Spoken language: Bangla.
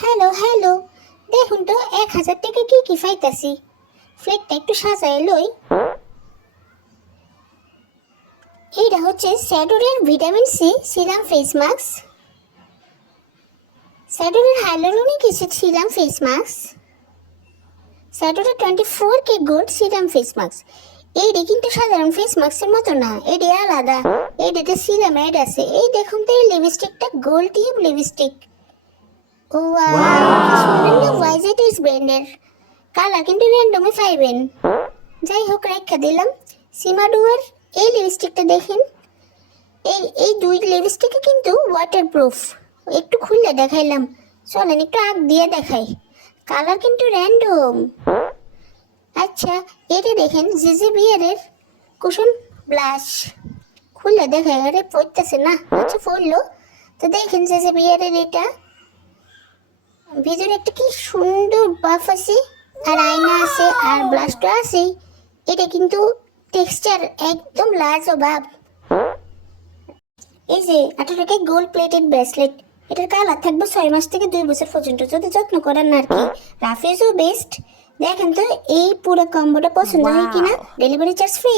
হ্যালো হ্যালো, দেখুন তো 1000 টাকা কি কি পাইতাছি। ফ্লেটটা একটু সাজায় লই। এইটা হচ্ছে স্যাডোরের vitamin C serum face mask, স্যাডোরের hyaluronic acid serum face mask, স্যাডোরের 24K gold serum face mask. এইটা কিন্তু সাধারণ ফেস মাস্কের মতো না, এটা আলাদা। এইটাতে সিরাম অ্যাড আছে। এই দেখুন তো এই লিপস্টিকটা গোল্ড টিউব লিপস্টিক। ও ওয়াও, ওয়াইজেটিস ব্র্যান্ডের। কালার কিন্তু র্যান্ডমে পাইবেন। যাই হোক, রেখা দিলাম। সিমাডুয়ের এই লিপস্টিকটা দেখেন। এই দুই লিপস্টিকে কিন্তু ওয়াটারপ্রুফ। একটু খুলে দেখাইলাম, চলেন একটু আগ দিয়ে দেখাই। কালার কিন্তু র্যান্ডম। আচ্ছা, এটা দেখেন জিজি বিয়ারের কুশন ব্লাশ। খুলে দেখাই, আরে পড়তেছে না। আচ্ছা পড়লো তো। দেখেন জিজি বিয়ারের এটা ভিতরে একটা কি সুন্দর বাফ আছে, আর আয়না আছে, আর ব্লাশটা আছে। এটা কিন্তু টেক্সচার একদম লাজবাব। এই যে 18K গোল্ড প্লেটেড ব্রেসলেট, এটার কালার থাকবে 6 মাস থেকে 2 বছর পর্যন্ত, যদি যত্ন করেন না আর কি। রাফিজও বেস্ট। দেখেন তো এই পুরো কম্বোটা পছন্দ হয় কিনা। Delivery charge free.